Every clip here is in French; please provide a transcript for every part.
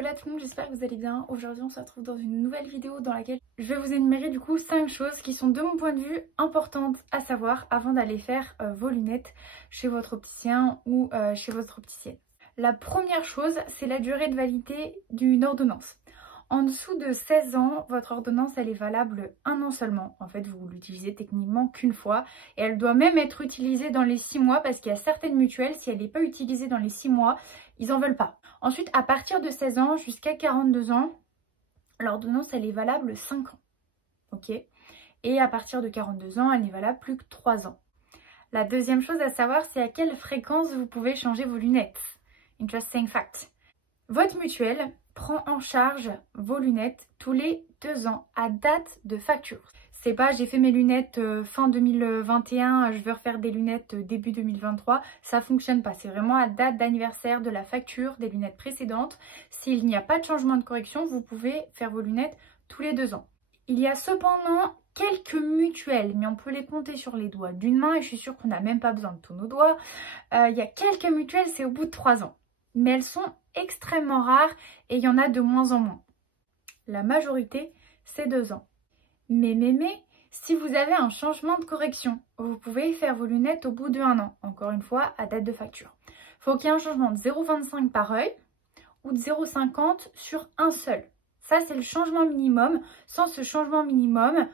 Hola tout le monde, j'espère que vous allez bien. Aujourd'hui on se retrouve dans une nouvelle vidéo dans laquelle je vais vous énumérer du coup 5 choses qui sont de mon point de vue importantes à savoir avant d'aller faire vos lunettes chez votre opticien ou chez votre opticienne. La première chose, c'est la durée de validité d'une ordonnance. En dessous de 16 ans, votre ordonnance elle est valable 1 an seulement. En fait, vous l'utilisez techniquement qu'une fois et elle doit même être utilisée dans les 6 mois parce qu'il y a certaines mutuelles, si elle n'est pas utilisée dans les 6 mois, ils en veulent pas. Ensuite, à partir de 16 ans jusqu'à 42 ans, l'ordonnance elle est valable 5 ans. Ok. Et à partir de 42 ans, elle n'est valable plus que 3 ans. La deuxième chose à savoir, c'est à quelle fréquence vous pouvez changer vos lunettes. Interesting fact. Votre mutuelle prend en charge vos lunettes tous les 2 ans à date de facture. C'est pas j'ai fait mes lunettes fin 2021, je veux refaire des lunettes début 2023. Ça fonctionne pas. C'est vraiment à date d'anniversaire de la facture des lunettes précédentes. S'il n'y a pas de changement de correction, vous pouvez faire vos lunettes tous les 2 ans. Il y a cependant quelques mutuelles, mais on peut les compter sur les doigts d'une main et je suis sûre qu'on n'a même pas besoin de tous nos doigts. Il y a quelques mutuelles, c'est au bout de 3 ans. Mais elles sont extrêmement rares et il y en a de moins en moins. La majorité, c'est 2 ans. Mais si vous avez un changement de correction, vous pouvez faire vos lunettes au bout de 1 an. Encore une fois, à date de facture. Il faut qu'il y ait un changement de 0,25 par œil ou de 0,50 sur un seul. Ça, c'est le changement minimum. Sans ce changement minimum,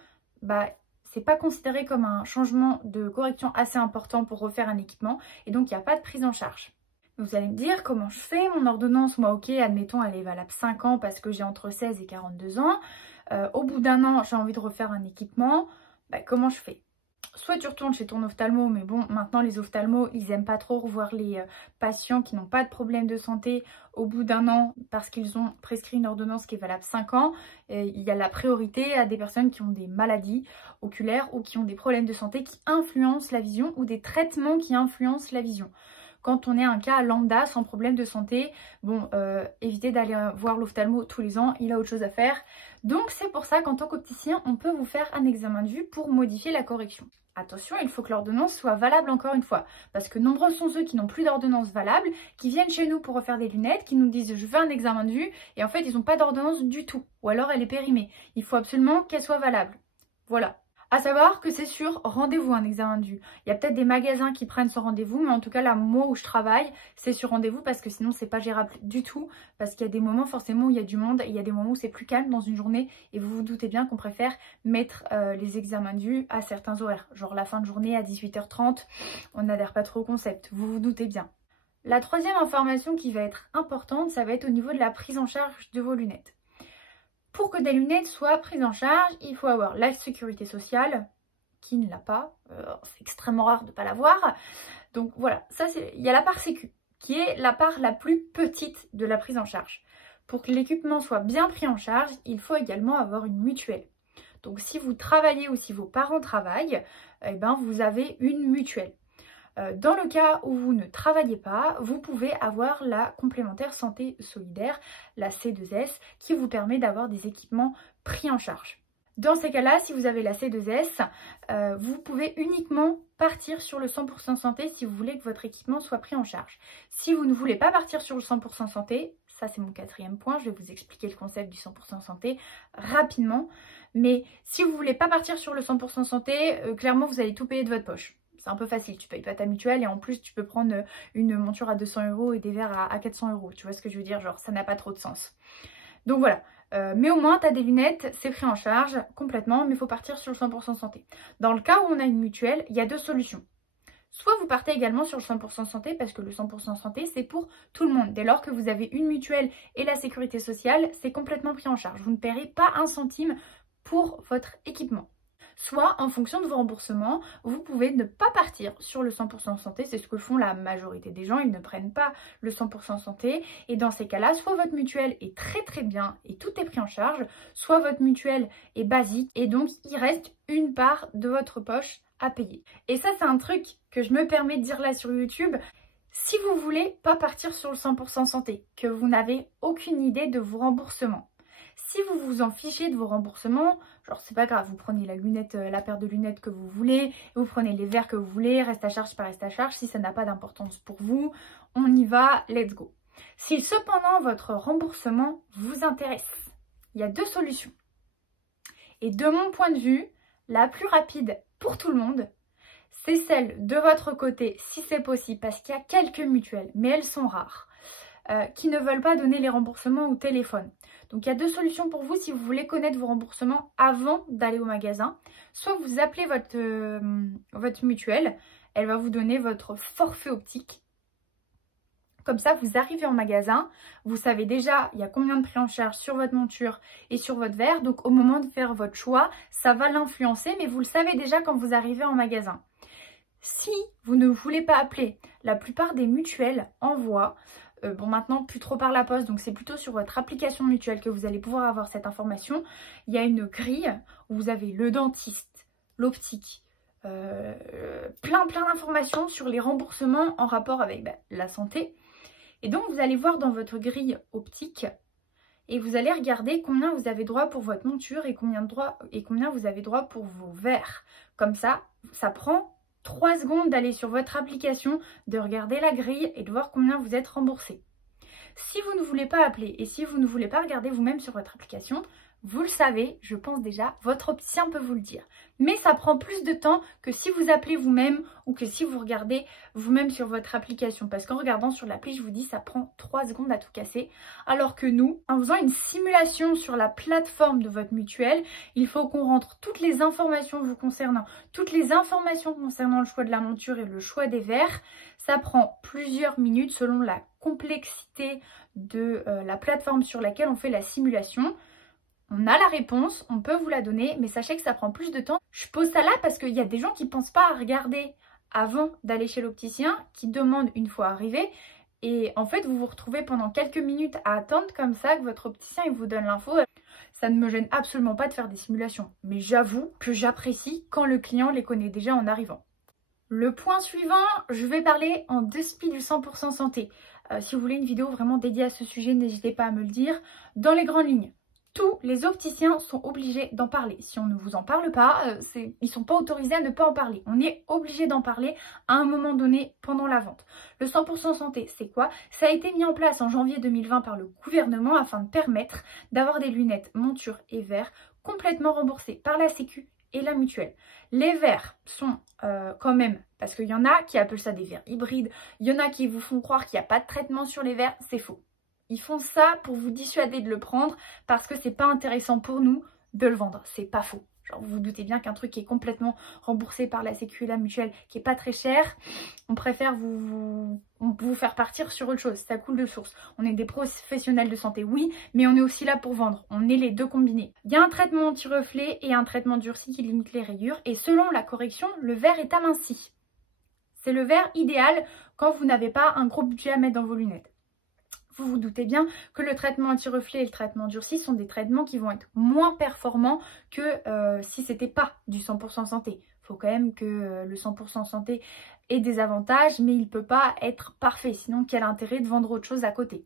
c'est pas considéré comme un changement de correction assez important pour refaire un équipement. Et donc, il n'y a pas de prise en charge. Vous allez me dire comment je fais mon ordonnance. Moi, ok, admettons, elle est valable 5 ans parce que j'ai entre 16 et 42 ans. Au bout d'1 an, j'ai envie de refaire un équipement. Comment je fais? Soit tu retournes chez ton ophtalmo, mais bon, maintenant les ophtalmos, ils aiment pas trop revoir les patients qui n'ont pas de problème de santé au bout d'1 an parce qu'ils ont prescrit une ordonnance qui est valable 5 ans. Il y a la priorité à des personnes qui ont des maladies oculaires ou qui ont des problèmes de santé qui influencent la vision ou des traitements qui influencent la vision. Quand on est un cas lambda sans problème de santé, évitez d'aller voir l'ophtalmo tous les ans, il a autre chose à faire. Donc c'est pour ça qu'en tant qu'opticien, on peut vous faire un examen de vue pour modifier la correction. Attention, il faut que l'ordonnance soit valable encore une fois, parce que nombreux sont ceux qui n'ont plus d'ordonnance valable, qui viennent chez nous pour refaire des lunettes, qui nous disent je veux un examen de vue, et en fait ils n'ont pas d'ordonnance du tout, ou alors elle est périmée. Il faut absolument qu'elle soit valable. Voilà. À savoir que c'est sur rendez-vous un examen de vue. Il y a peut-être des magasins qui prennent ce rendez-vous, mais en tout cas là, moi où je travaille, c'est sur rendez-vous parce que sinon c'est pas gérable du tout. Parce qu'il y a des moments forcément où il y a du monde et il y a des moments où c'est plus calme dans une journée. Et vous vous doutez bien qu'on préfère mettre les examens de vue à certains horaires. Genre la fin de journée à 18h30, on n'adhère pas trop au concept, vous vous doutez bien. La troisième information qui va être importante, ça va être au niveau de la prise en charge de vos lunettes. Pour que des lunettes soient prises en charge, il faut avoir la sécurité sociale, qui ne l'a pas, c'est extrêmement rare de ne pas l'avoir. Donc voilà, il y a la part sécu, qui est la part la plus petite de la prise en charge. Pour que l'équipement soit bien pris en charge, il faut également avoir une mutuelle. Donc si vous travaillez ou si vos parents travaillent, vous avez une mutuelle. Dans le cas où vous ne travaillez pas, vous pouvez avoir la complémentaire santé solidaire, la C2S, qui vous permet d'avoir des équipements pris en charge. Dans ces cas-là, si vous avez la C2S, vous pouvez uniquement partir sur le 100% santé si vous voulez que votre équipement soit pris en charge. Si vous ne voulez pas partir sur le 100% santé, ça c'est mon 4e point, je vais vous expliquer le concept du 100% santé rapidement. Mais si vous ne voulez pas partir sur le 100% santé, clairement vous allez tout payer de votre poche. C'est un peu facile, tu payes pas ta mutuelle et en plus tu peux prendre une monture à 200 € et des verres à 400 €. Tu vois ce que je veux dire? Genre ça n'a pas trop de sens. Donc voilà, mais au moins tu as des lunettes, c'est pris en charge complètement, mais il faut partir sur le 100% santé. Dans le cas où on a une mutuelle, il y a 2 solutions. Soit vous partez également sur le 100% santé parce que le 100% santé c'est pour tout le monde. Dès lors que vous avez une mutuelle et la sécurité sociale, c'est complètement pris en charge. Vous ne paierez pas 1 centime pour votre équipement. Soit en fonction de vos remboursements, vous pouvez ne pas partir sur le 100% santé, c'est ce que font la majorité des gens, ils ne prennent pas le 100% santé et dans ces cas-là, soit votre mutuelle est très bien et tout est pris en charge, soit votre mutuelle est basique et donc il reste une part de votre poche à payer. Et ça c'est un truc que je me permets de dire là sur YouTube. Si vous voulez pas partir sur le 100% santé, que vous n'avez aucune idée de vos remboursements, si vous vous en fichez de vos remboursements, genre c'est pas grave, vous prenez la paire de lunettes que vous voulez, vous prenez les verres que vous voulez, reste à charge par reste à charge, si ça n'a pas d'importance pour vous, on y va, let's go. Si cependant votre remboursement vous intéresse, il y a 2 solutions. Et de mon point de vue, la plus rapide pour tout le monde, c'est celle de votre côté, si c'est possible, parce qu'il y a quelques mutuelles, mais elles sont rares, qui ne veulent pas donner les remboursements au téléphone. Donc il y a 2 solutions pour vous si vous voulez connaître vos remboursements avant d'aller au magasin. Soit vous appelez votre mutuelle, elle va vous donner votre forfait optique. Comme ça, vous arrivez en magasin, vous savez déjà il y a combien de prix en charge sur votre monture et sur votre verre. Donc au moment de faire votre choix, ça va l'influencer, mais vous le savez déjà quand vous arrivez en magasin. Si vous ne voulez pas appeler, la plupart des mutuelles envoient, bon maintenant plus trop par la poste, donc c'est plutôt sur votre application mutuelle que vous allez pouvoir avoir cette information. Il y a une grille où vous avez le dentiste, l'optique, plein d'informations sur les remboursements en rapport avec la santé. Et donc vous allez voir dans votre grille optique et vous allez regarder combien vous avez droit pour votre monture et combien vous avez droit pour vos verres. Comme ça, ça prend 3 secondes d'aller sur votre application, de regarder la grille et de voir combien vous êtes remboursé. Si vous ne voulez pas appeler et si vous ne voulez pas regarder vous-même sur votre application, vous le savez, je pense déjà, votre opticien peut vous le dire. Mais ça prend plus de temps que si vous appelez vous-même ou que si vous regardez vous-même sur votre application. Parce qu'en regardant sur l'appli, je vous dis, ça prend 3 secondes à tout casser. Alors que nous, en faisant une simulation sur la plateforme de votre mutuelle, il faut qu'on rentre toutes les informations vous concernant, toutes les informations concernant le choix de la monture et le choix des verres. Ça prend plusieurs minutes selon la complexité de la plateforme sur laquelle on fait la simulation. On a la réponse, on peut vous la donner, mais sachez que ça prend plus de temps. Je pose ça là parce qu'il y a des gens qui ne pensent pas à regarder avant d'aller chez l'opticien, qui demandent une fois arrivé. Et en fait, vous vous retrouvez pendant quelques minutes à attendre comme ça que votre opticien il vous donne l'info. Ça ne me gêne absolument pas de faire des simulations. Mais j'avoue que j'apprécie quand le client les connaît déjà en arrivant. Le point suivant, je vais parler en 2 spi du 100% santé. Si vous voulez une vidéo vraiment dédiée à ce sujet, n'hésitez pas à me le dire. Dans les grandes lignes. Tous les opticiens sont obligés d'en parler. Si on ne vous en parle pas, ils ne sont pas autorisés à ne pas en parler. On est obligé d'en parler à un moment donné pendant la vente. Le 100% santé, c'est quoi? Ça a été mis en place en janvier 2020 par le gouvernement afin de permettre d'avoir des lunettes, montures et verres complètement remboursés par la Sécu et la mutuelle. Les verres sont quand même, parce qu'il y en a qui appellent ça des verres hybrides, il y en a qui vous font croire qu'il n'y a pas de traitement sur les verres, c'est faux. Ils font ça pour vous dissuader de le prendre parce que c'est pas intéressant pour nous de le vendre. C'est pas faux. Genre vous vous doutez bien qu'un truc qui est complètement remboursé par la Sécu et la mutuelle, qui est pas très cher, on préfère vous faire partir sur autre chose. Ça coule de source. On est des professionnels de santé, oui, mais on est aussi là pour vendre. On est les deux combinés. Il y a un traitement anti-reflet et un traitement durci qui limite les rayures. Et selon la correction, le verre est aminci. C'est le verre idéal quand vous n'avez pas un gros budget à mettre dans vos lunettes. Vous vous doutez bien que le traitement anti-reflet et le traitement durci sont des traitements qui vont être moins performants que si c'était pas du 100% santé. Il faut quand même que le 100% santé ait des avantages, mais il ne peut pas être parfait. Sinon, quel intérêt de vendre autre chose à côté?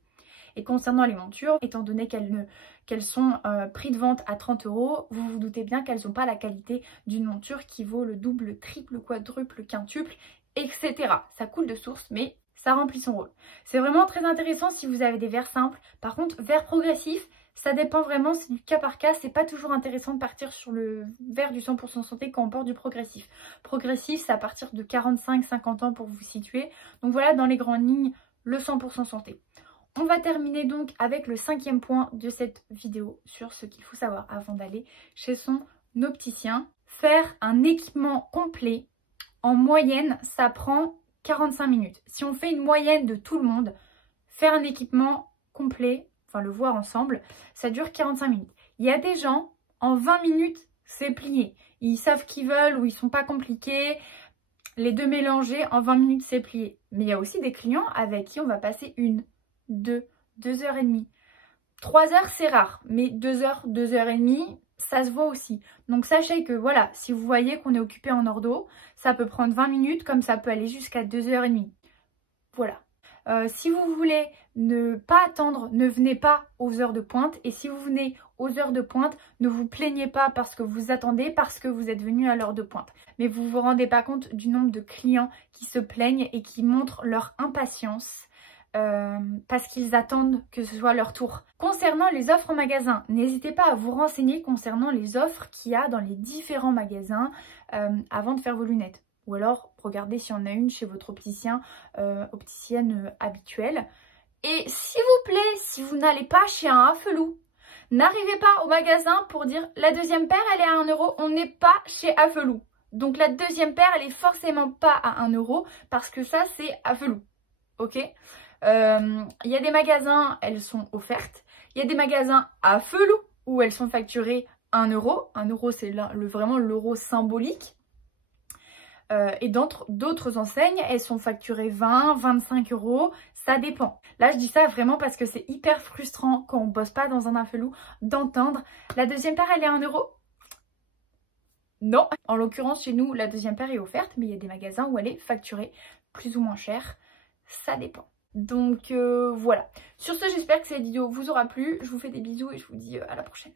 Et concernant les montures, étant donné qu'elles sont prix de vente à 30 €, vous vous doutez bien qu'elles n'ont pas la qualité d'une monture qui vaut le double, le triple, le quadruple, le quintuple, etc. Ça coule de source, mais ça remplit son rôle. C'est vraiment très intéressant si vous avez des verres simples. Par contre, verre progressif, ça dépend vraiment, c'est du cas par cas. C'est pas toujours intéressant de partir sur le verre du 100% santé quand on porte du progressif. Progressif, c'est à partir de 45-50 ans pour vous situer. Donc voilà, dans les grandes lignes, le 100% santé. On va terminer donc avec le 5e point de cette vidéo sur ce qu'il faut savoir avant d'aller chez son opticien. Faire un équipement complet, en moyenne, ça prend 45 minutes. Si on fait une moyenne de tout le monde, faire un équipement complet, enfin le voir ensemble, ça dure 45 minutes. Il y a des gens, en 20 minutes, c'est plié. Ils savent qu'ils veulent ou ils sont pas compliqués. Les deux mélangés, en 20 minutes, c'est plié. Mais il y a aussi des clients avec qui on va passer 1, 2 heures et demie. 3 heures, c'est rare. Mais 2 heures, 2 heures et demie, ça se voit aussi. Donc sachez que voilà, si vous voyez qu'on est occupé en ordo, ça peut prendre 20 minutes comme ça peut aller jusqu'à 2h30. Voilà. Si vous voulez ne pas attendre, ne venez pas aux heures de pointe. Et si vous venez aux heures de pointe, ne vous plaignez pas parce que vous attendez, parce que vous êtes venu à l'heure de pointe. Mais vous ne vous rendez pas compte du nombre de clients qui se plaignent et qui montrent leur impatience parce qu'ils attendent que ce soit leur tour. Concernant les offres en magasin, n'hésitez pas à vous renseigner concernant les offres qu'il y a dans les différents magasins avant de faire vos lunettes. Ou alors, regardez s'il y en a une chez votre opticien, opticienne habituelle. Et s'il vous plaît, si vous n'allez pas chez un Affelou, n'arrivez pas au magasin pour dire la deuxième paire elle est à 1 €, on n'est pas chez Affelou. Donc la deuxième paire elle est forcément pas à 1 € parce que ça c'est Affelou. Ok, y a des magasins, elles sont offertes. Il y a des magasins Affelou où elles sont facturées 1 €. 1 € c'est vraiment l'euro symbolique. Et d'autres enseignes, elles sont facturées 20, 25 €, ça dépend. Là, je dis ça vraiment parce que c'est hyper frustrant quand on bosse pas dans un Affelou d'entendre la deuxième paire, elle est à 1 €. Non, en l'occurrence, chez nous, la deuxième paire est offerte, mais il y a des magasins où elle est facturée plus ou moins cher, ça dépend. Donc voilà. Sur ce, j'espère que cette vidéo vous aura plu. Je vous fais des bisous et je vous dis à la prochaine.